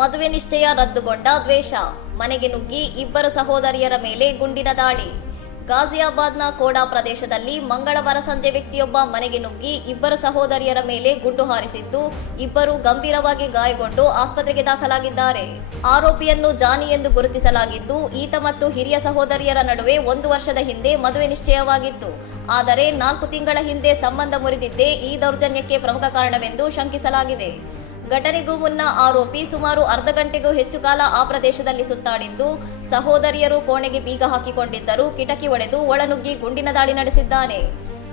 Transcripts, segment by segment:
ಮದುವೆ ನಿಶ್ಚಯ ರದ್ದುಗೊಂಡ ದ್ವೇಷ, ಮನೆಗೆ ನುಗ್ಗಿ ಇಬ್ಬರು ಸಹೋದರಿಯರ ಮೇಲೆ ಗುಂಡಿನ ದಾಳಿ. ಗಾಜಿಯಾಬಾದ್ನ ಕೋಡಾ ಪ್ರದೇಶದಲ್ಲಿ ಮಂಗಳವಾರ ಸಂಜೆ ವ್ಯಕ್ತಿಯೊಬ್ಬ ಮನೆಗೆ ನುಗ್ಗಿ ಇಬ್ಬರು ಸಹೋದರಿಯರ ಮೇಲೆ ಗುಂಡು ಹಾರಿಸಿದ್ದು, ಇಬ್ಬರು ಗಂಭೀರವಾಗಿ ಗಾಯಗೊಂಡು ಆಸ್ಪತ್ರೆಗೆ ದಾಖಲಾಗಿದ್ದಾರೆ. ಆರೋಪಿಯನ್ನು ಜಾನಿ ಎಂದು ಗುರುತಿಸಲಾಗಿದ್ದು, ಈತ ಮತ್ತು ಹಿರಿಯ ಸಹೋದರಿಯರ ನಡುವೆ 1 ವರ್ಷದ ಹಿಂದೆ ಮದುವೆ ನಿಶ್ಚಯವಾಗಿತ್ತು. ಆದರೆ 4 ತಿಂಗಳ ಹಿಂದೆ ಸಂಬಂಧ ಮುರಿದಿದ್ದೇ ಈ ದೌರ್ಜನ್ಯಕ್ಕೆ ಪ್ರಮುಖ ಕಾರಣವೆಂದು ಶಂಕಿಸಲಾಗಿದೆ. ಘಟನೆಗೂ ಮುನ್ನ ಆರೋಪಿ ಸುಮಾರು ಅರ್ಧ ಗಂಟೆಗೂ ಹೆಚ್ಚು ಕಾಲ ಆ ಪ್ರದೇಶದಲ್ಲಿ ಸುತ್ತಾಡಿದ್ದು, ಸಹೋದರಿಯರು ಕೋಣೆಗೆ ಬೀಗ ಹಾಕಿಕೊಂಡಿದ್ದರೂ ಕಿಟಕಿ ಒಡೆದು ಒಳನುಗ್ಗಿ ಗುಂಡಿನ ದಾಳಿ ನಡೆಸಿದ್ದಾನೆ.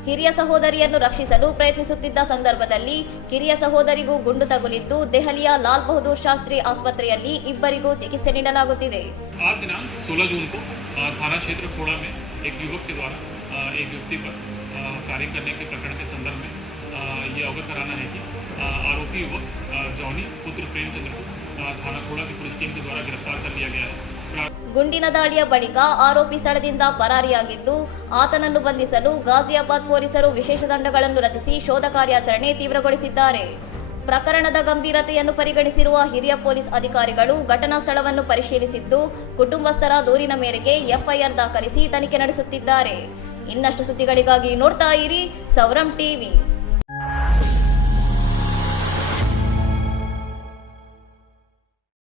ಹಿರಿಯ ಸಹೋದರಿಯನ್ನು ರಕ್ಷಿಸಲು ಪ್ರಯತ್ನಿಸುತ್ತಿದ್ದ ಸಂದರ್ಭದಲ್ಲಿ ಕಿರಿಯ ಸಹೋದರಿಗೂ ಗುಂಡು ತಗುಲಿದ್ದು, ದೆಹಲಿಯ ಲಾಲ್ ಬಹದ್ದೂರ್ ಶಾಸ್ತ್ರಿ ಆಸ್ಪತ್ರೆಯಲ್ಲಿ ಇಬ್ಬರಿಗೂ ಚಿಕಿತ್ಸೆ ನೀಡಲಾಗುತ್ತಿದೆ. आज दिनांक 16 जून को थाना क्षेत्र खोड़ा में एक युवक के द्वारा एक युवती पर फायरिंग करने के प्रकरण के संदर्भ में ये अवगत कराना है कि आरोपी युवक जॉनी पुत्र प्रेमचंद्र को थाना खोड़ा की पुलिस टीम के द्वारा गिरफ्तार कर लिया गया है. ಗುಂಡಿನ ದಾಳಿಯ ಬಳಿಕ ಆರೋಪಿ ಸ್ಥಳದಿಂದ ಪರಾರಿಯಾಗಿದ್ದು, ಆತನನ್ನು ಬಂಧಿಸಲು ಗಾಜಿಯಾಬಾದ್ ಪೊಲೀಸರು ವಿಶೇಷ ತಂಡಗಳನ್ನು ರಚಿಸಿ ಶೋಧ ಕಾರ್ಯಾಚರಣೆ ತೀವ್ರಗೊಳಿಸಿದ್ದಾರೆ. ಪ್ರಕರಣದ ಗಂಭೀರತೆಯನ್ನು ಪರಿಗಣಿಸಿರುವ ಹಿರಿಯ ಪೊಲೀಸ್ ಅಧಿಕಾರಿಗಳು ಘಟನಾ ಸ್ಥಳವನ್ನು ಪರಿಶೀಲಿಸಿದ್ದು, ಕುಟುಂಬಸ್ಥರ ದೂರಿನ ಮೇರೆಗೆ ಎಫ್ಐಆರ್ ದಾಖಲಿಸಿ ತನಿಖೆ ನಡೆಸುತ್ತಿದ್ದಾರೆ. ಇನ್ನಷ್ಟು ಸುದ್ದಿಗಳಿಗಾಗಿ ನೋಡ್ತಾ ಇರಿ ಸೌರಂ ಟಿವಿ.